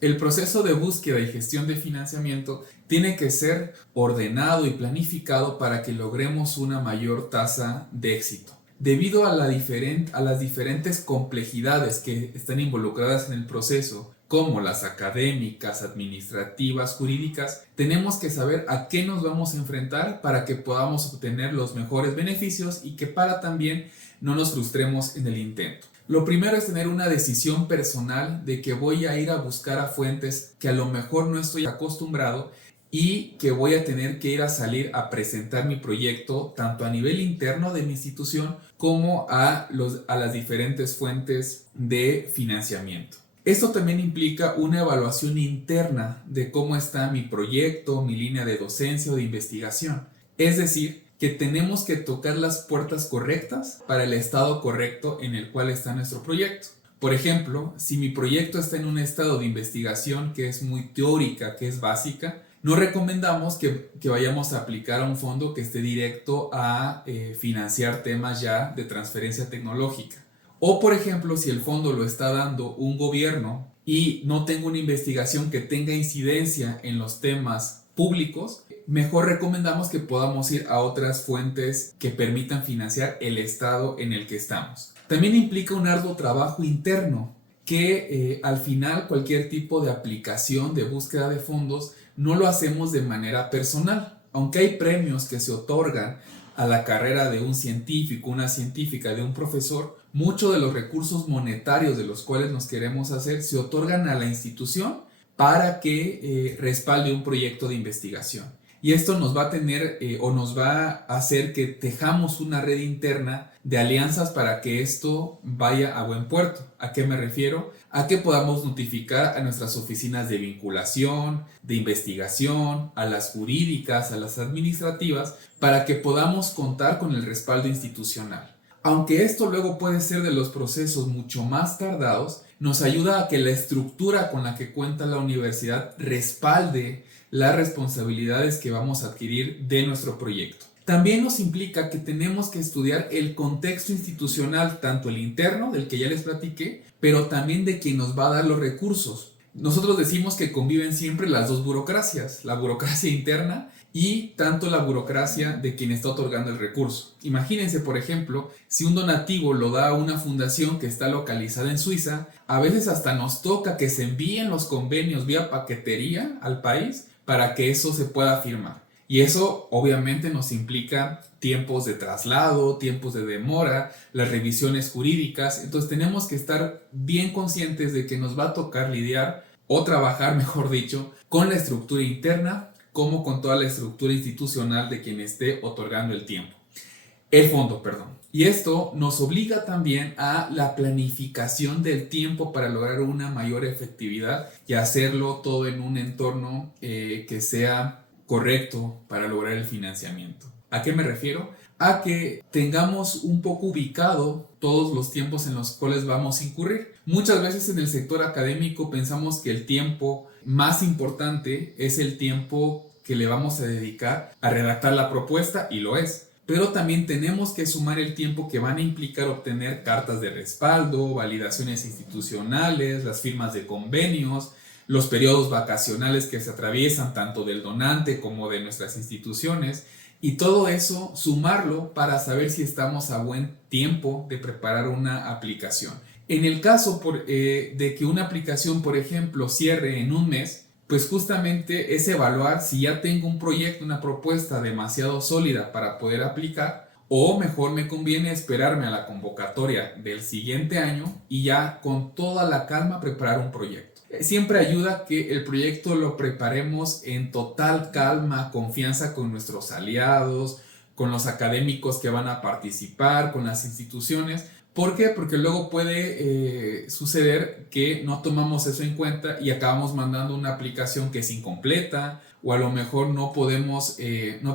El proceso de búsqueda y gestión de financiamiento tiene que ser ordenado y planificado para que logremos una mayor tasa de éxito. Debido a las diferentes complejidades que están involucradas en el proceso, como las académicas, administrativas, jurídicas, tenemos que saber a qué nos vamos a enfrentar para que podamos obtener los mejores beneficios y que para también no nos frustremos en el intento. Lo primero es tener una decisión personal de que voy a ir a buscar a fuentes que a lo mejor no estoy acostumbrado y que voy a tener que ir a salir a presentar mi proyecto tanto a nivel interno de mi institución como a las diferentes fuentes de financiamiento. Esto también implica una evaluación interna de cómo está mi proyecto, mi línea de docencia o de investigación. Es decir, que tenemos que tocar las puertas correctas para el estado correcto en el cual está nuestro proyecto. Por ejemplo, si mi proyecto está en un estado de investigación que es muy teórica, que es básica, no recomendamos que vayamos a aplicar a un fondo que esté directo a financiar temas ya de transferencia tecnológica. O por ejemplo, si el fondo lo está dando un gobierno y no tengo una investigación que tenga incidencia en los temas públicos, mejor recomendamos que podamos ir a otras fuentes que permitan financiar el estado en el que estamos. También implica un arduo trabajo interno que al final cualquier tipo de aplicación de búsqueda de fondos no lo hacemos de manera personal. Aunque hay premios que se otorgan a la carrera de un científico, una científica, de un profesor, muchos de los recursos monetarios de los cuales nos queremos hacer se otorgan a la institución para que respalde un proyecto de investigación. Y esto nos va a tener o nos va a hacer que tejamos una red interna de alianzas para que esto vaya a buen puerto. ¿A qué me refiero? A que podamos notificar a nuestras oficinas de vinculación, de investigación, a las jurídicas, a las administrativas, para que podamos contar con el respaldo institucional. Aunque esto luego puede ser de los procesos mucho más tardados, nos ayuda a que la estructura con la que cuenta la universidad respalde las responsabilidades que vamos a adquirir de nuestro proyecto. También nos implica que tenemos que estudiar el contexto institucional, tanto el interno, del que ya les platiqué, pero también de quien nos va a dar los recursos. Nosotros decimos que conviven siempre las dos burocracias, la burocracia interna y tanto la burocracia de quien está otorgando el recurso. Imagínense, por ejemplo, si un donativo lo da a una fundación que está localizada en Suiza, a veces hasta nos toca que se envíen los convenios vía paquetería al país para que eso se pueda firmar. Y eso obviamente nos implica tiempos de traslado, tiempos de demora, las revisiones jurídicas. Entonces tenemos que estar bien conscientes de que nos va a tocar lidiar o trabajar, mejor dicho, con la estructura interna como con toda la estructura institucional de quien esté otorgando el fondo, perdón. Y esto nos obliga también a la planificación del tiempo para lograr una mayor efectividad y hacerlo todo en un entorno que sea correcto para lograr el financiamiento. ¿A qué me refiero? A que tengamos un poco ubicado todos los tiempos en los cuales vamos a incurrir. Muchas veces en el sector académico pensamos que el tiempo más importante es el tiempo que le vamos a dedicar a redactar la propuesta, y lo es. Pero también tenemos que sumar el tiempo que van a implicar obtener cartas de respaldo, validaciones institucionales, las firmas de convenios, los periodos vacacionales que se atraviesan tanto del donante como de nuestras instituciones, y todo eso sumarlo para saber si estamos a buen tiempo de preparar una aplicación. En el caso de que una aplicación, por ejemplo, cierre en un mes, pues justamente es evaluar si ya tengo un proyecto, una propuesta demasiado sólida para poder aplicar, o mejor me conviene esperarme a la convocatoria del siguiente año y ya con toda la calma preparar un proyecto. Siempre ayuda que el proyecto lo preparemos en total calma, confianza con nuestros aliados, con los académicos que van a participar, con las instituciones. ¿Por qué? Porque luego puede suceder que no tomamos eso en cuenta y acabamos mandando una aplicación que es incompleta, o a lo mejor no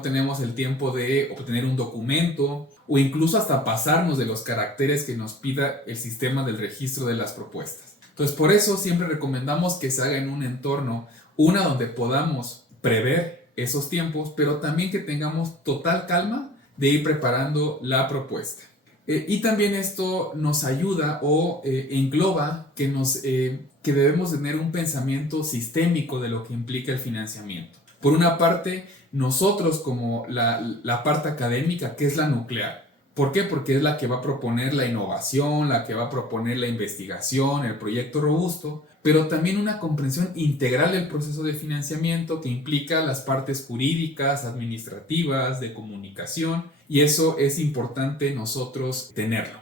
tenemos el tiempo de obtener un documento, o incluso hasta pasarnos de los caracteres que nos pida el sistema del registro de las propuestas. Entonces, por eso siempre recomendamos que se haga en un entorno, donde podamos prever esos tiempos, pero también que tengamos total calma de ir preparando la propuesta. Y también esto nos ayuda o engloba que debemos tener un pensamiento sistémico de lo que implica el financiamiento. Por una parte, nosotros como la parte académica, que es la nuclear. ¿Por qué? Porque es la que va a proponer la innovación, la que va a proponer la investigación, el proyecto robusto, pero también una comprensión integral del proceso de financiamiento que implica las partes jurídicas, administrativas, de comunicación, y eso es importante nosotros tenerlo.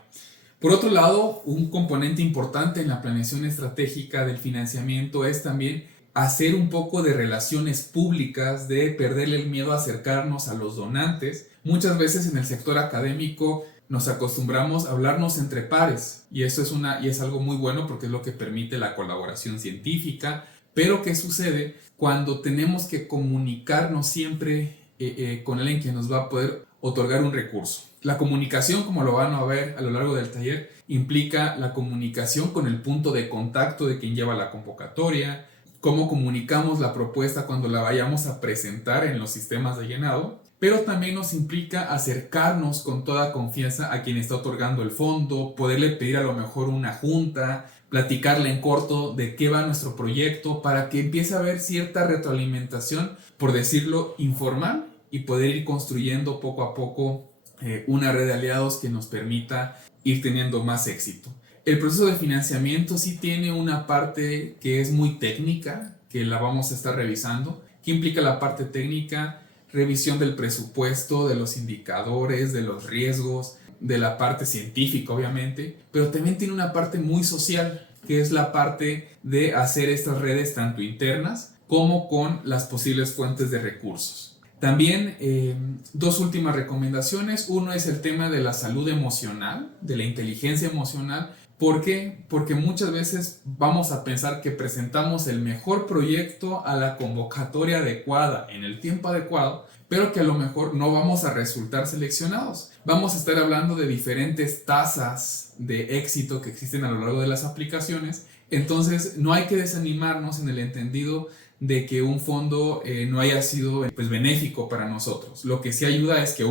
Por otro lado, un componente importante en la planeación estratégica del financiamiento es también hacer un poco de relaciones públicas, de perderle el miedo a acercarnos a los donantes. Muchas veces en el sector académico nos acostumbramos a hablarnos entre pares y eso es algo muy bueno porque es lo que permite la colaboración científica. Pero ¿qué sucede cuando tenemos que comunicarnos siempre con alguien que nos va a poder otorgar un recurso? La comunicación, como lo van a ver a lo largo del taller, implica la comunicación con el punto de contacto de quien lleva la convocatoria, cómo comunicamos la propuesta cuando la vayamos a presentar en los sistemas de llenado, pero también nos implica acercarnos con toda confianza a quien está otorgando el fondo, poderle pedir a lo mejor una junta, platicarle en corto de qué va nuestro proyecto para que empiece a haber cierta retroalimentación, por decirlo, informal, y poder ir construyendo poco a poco una red de aliados que nos permita ir teniendo más éxito. El proceso de financiamiento sí tiene una parte que es muy técnica, que la vamos a estar revisando. ¿Qué implica la parte técnica? Revisión del presupuesto, de los indicadores, de los riesgos, de la parte científica obviamente, pero también tiene una parte muy social, que es la parte de hacer estas redes tanto internas como con las posibles fuentes de recursos. También dos últimas recomendaciones. Uno es el tema de la salud emocional, de la inteligencia emocional. ¿Por qué? Porque muchas veces vamos a pensar que presentamos el mejor proyecto a la convocatoria adecuada, en el tiempo adecuado, pero que a lo mejor no vamos a resultar seleccionados. Vamos a estar hablando de diferentes tasas de éxito que existen a lo largo de las aplicaciones. Entonces no hay que desanimarnos en el entendido de que un fondo no haya sido pues, benéfico para nosotros. Lo que sí ayuda es que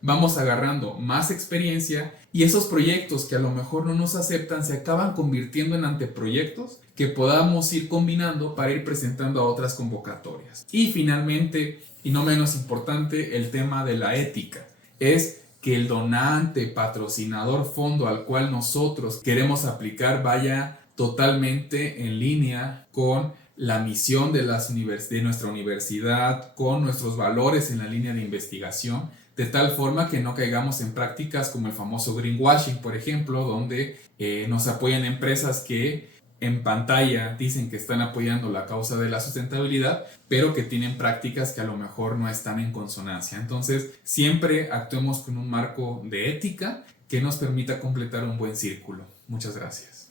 vamos agarrando más experiencia y esos proyectos que a lo mejor no nos aceptan se acaban convirtiendo en anteproyectos que podamos ir combinando para ir presentando a otras convocatorias. Y finalmente, y no menos importante, el tema de la ética. Es que el donante, patrocinador, fondo al cual nosotros queremos aplicar vaya totalmente en línea con la misión de nuestra universidad, con nuestros valores en la línea de investigación, de tal forma que no caigamos en prácticas como el famoso greenwashing, por ejemplo, donde nos apoyan empresas que en pantalla dicen que están apoyando la causa de la sustentabilidad, pero que tienen prácticas que a lo mejor no están en consonancia. Entonces, siempre actuemos con un marco de ética que nos permita completar un buen círculo. Muchas gracias.